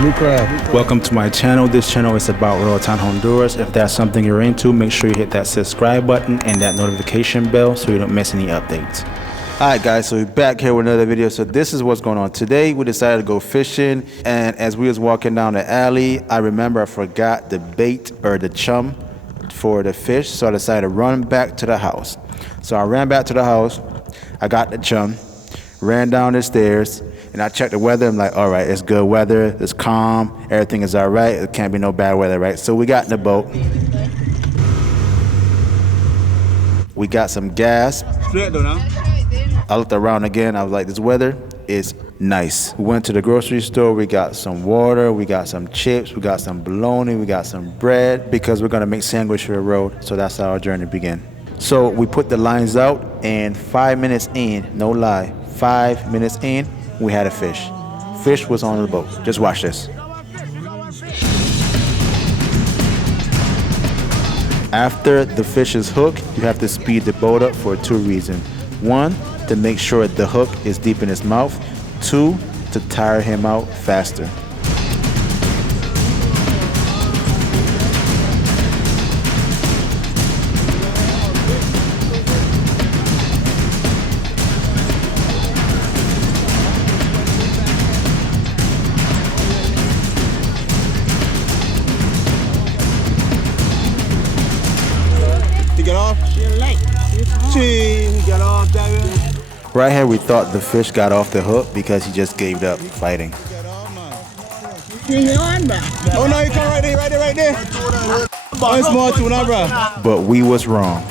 Blue crab. Welcome to my channel. This channel is about ROATAN Honduras. If that's something you're into, make sure you hit that subscribe button and that notification bell so you don't miss any updates. Alright guys, so we're back here with another video. So this is what's going on. Today we decided to go fishing, and as we was walking down the alley, I remember I forgot the bait or the chum for the fish, so I decided to run back to the house. So I ran back to the house, I got the chum, ran down the stairs, and I checked the weather. I'm like, all right, it's good weather, it's calm, everything is all right, it can't be no bad weather, right? So we got in the boat, we got some gas. I looked around again, I was like, this weather is nice. We went to the grocery store, we got some water, we got some chips, we got some bologna, we got some bread, because we're gonna make sandwich for the road, so that's how our journey began. So we put the lines out, and 5 minutes in, no lie, 5 minutes in, we had a fish. Fish was on the boat. Just watch this. After the fish is hooked, you have to speed the boat up for 2 reasons. 1, to make sure the hook is deep in his mouth. 2, to tire him out faster. Right here we thought the fish got off the hook because he just gave up fighting. Oh no, you come right there. Oh, it's more tuna, bro. But we was wrong.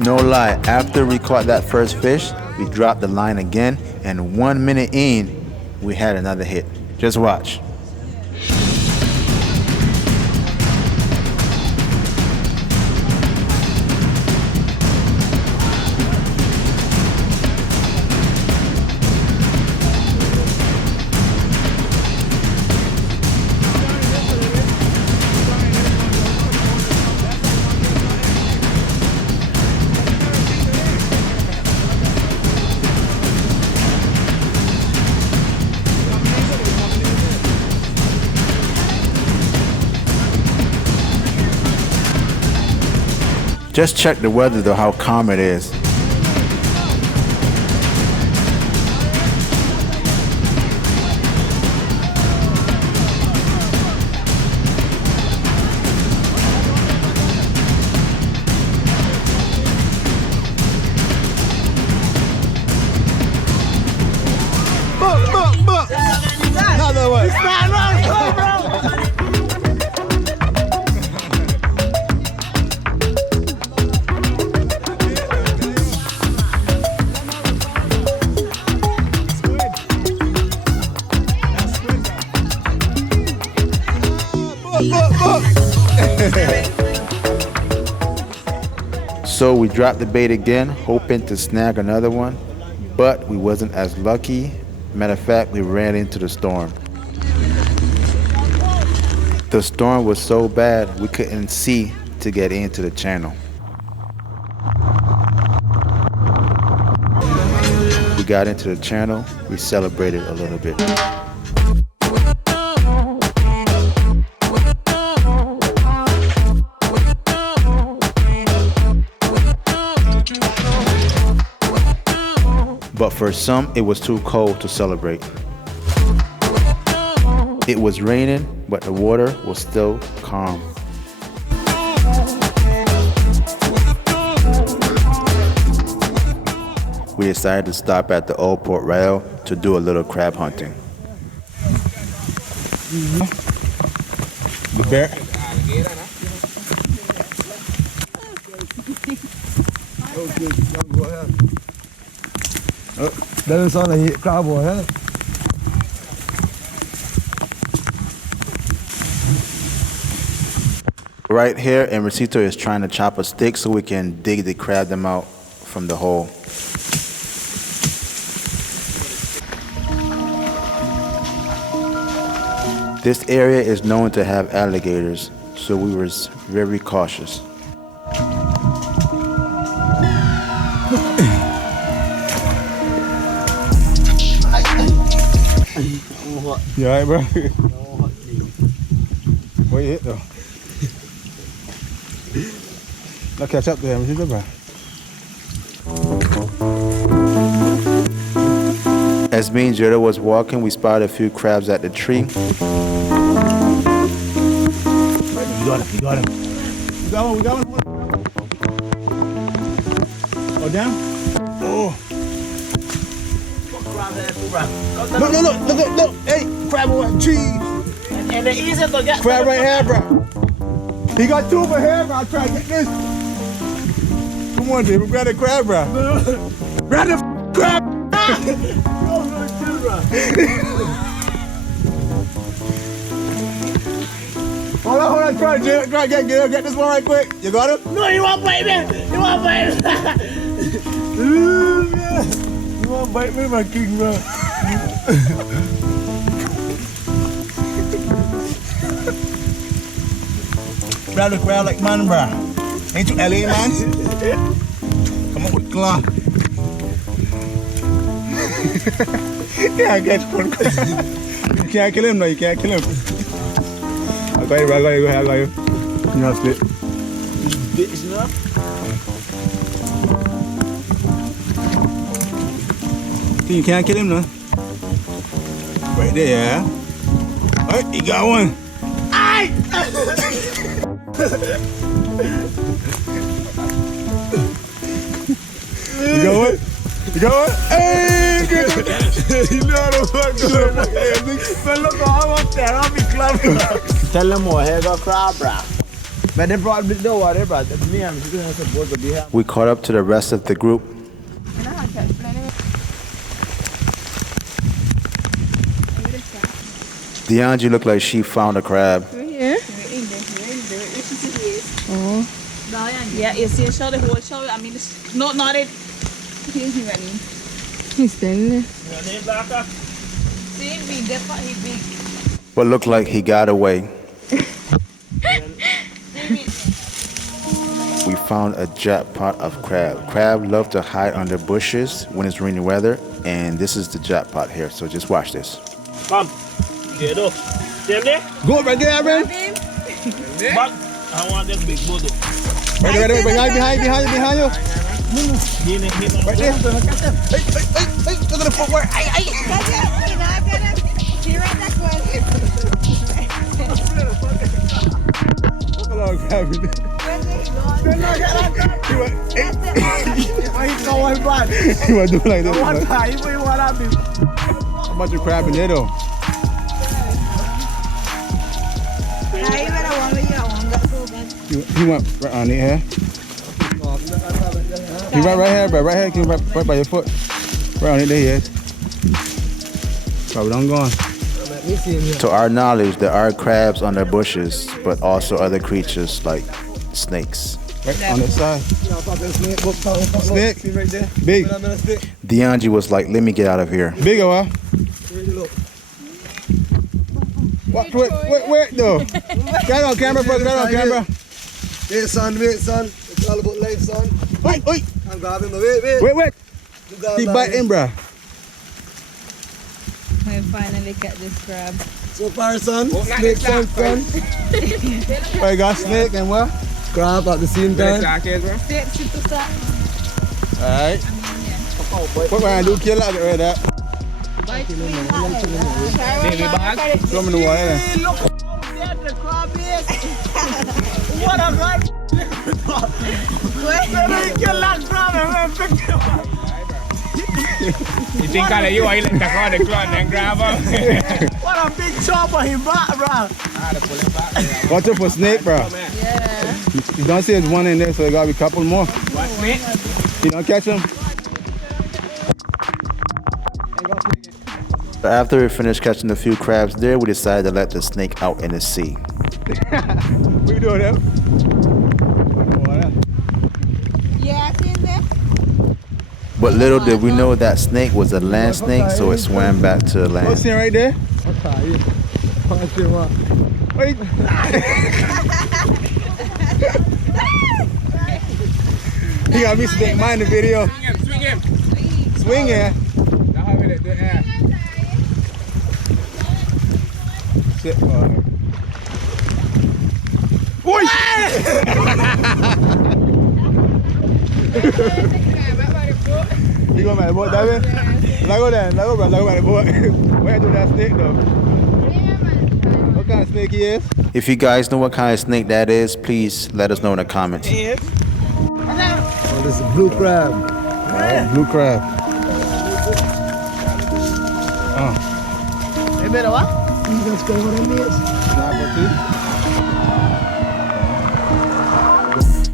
No lie, after we caught that first fish, we dropped the line again, and 1 minute in, we had another hit. Just watch. Just check the weather though, how calm it is. Another one. So we dropped the bait again, hoping to snag another one, but we wasn't as lucky. Matter of fact, we ran into the storm. The storm was so bad, we couldn't see to get into the channel. We got into the channel, we celebrated a little bit. But for some, it was too cold to celebrate. It was raining, but the water was still calm. we decided to stop at the old port rail to do a little crab hunting. The bear. Doesn't sound like a crab boy, huh? Right here, Enricito is trying to chop a stick so we can dig the crab them out from the hole. This area is known to have alligators, so we were very cautious. You alright, bro? Where you hit though? Now catch up to him, bro. As me and Jada was walking, we spotted a few crabs at the tree. You got him, you got him. We got one, we got one. Oh, down? Oh. Look. Hey, crab on tree. And the easy to get. Crab right here, bro. He got two over here, bro. I'll try to get this. Come on, David, grab the crab, bro. Grab the crab. Hold on, try to get this one right quick. You got it? No, you want to bite me. You want to bite me. You want to bite me, my king, bro? Grab the crab like man, bro. Ain't you LA, man? Come on with claw. Yeah, I get one. You can't kill him, no, you can't kill him. I got you, bro. I got you. You have to. Bitch, no? You can't kill him, no? Right there, yeah. Alright, you got one. Aye! You got one? You got one? Hey! You know how to fuck good. But look how I'm there on me club. Tell them more, here go crab, bro. But they probably don't worry, bro. Me and me are supposed to be here. We caught up to the rest of the group. Deangie looked like she found a crab. Here? Oh. Yeah, you see, show the whole show. I mean, not it. He's standing there. See, he big. But looked like he got away. We found a jackpot of crab. Crab love to hide under bushes when it's rainy weather, and this is the jackpot here. So just watch this. Come. Get up. Them there? Go right there, man. But I want them big boat. Right there, behind you. Right there. Hey, look at the footwork. Hello, crab. He want to do like this. How much you crab in there, though? He went right on it here. He went right here, bro. Right here, right by your foot. Right on it, there he is. Probably done gone. To our knowledge, there are crabs under bushes, but also other creatures like snakes. Right on the side. Snake. Right there. Big. Deangie was like, let me get out of here. Big, huh? What? Wait, though. Get on camera, bro. Get on camera. Wait, son. It's all about life, son. Wait. I'm grabbing the wait. Wait. He biting, bro. We finally get this crab. So far, son. Snake, son. I got snake and what? Crab at the same time. Alright. What man do? Kill out right there. Come in the water then. Look how dead the crab is. What a god. Kill that crab and pick him up. You think I let you let the car the cloth and grab him? What a big chop on him back, bro. Watch out for snake, bro. Yeah. You don't see there's one in there, so there gotta be a couple more. What snake? You don't catch him? After we finished catching a few crabs there, we decided to let the snake out in the sea. What you doing there? Yeah, it's in there. But little did we know that snake was a land snake, so it swam back to the What's land. in right there? Wait. He got me snake mine in the video. Swing him. Swing him. Sit for Oi! You go by the boat, David? Let go there, let go by the boat. Where do that snake though? What kind of snake he is? If you guys know what kind of snake that is, please let us know in the comments. Oh, this is blue crab. Blue crab. Hey, better what? You guys go what it is?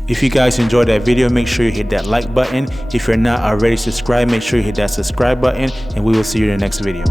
If you guys enjoyed that video, make sure you hit that like button. If you're not already subscribed, make sure you hit that subscribe button, and we will see you in the next video.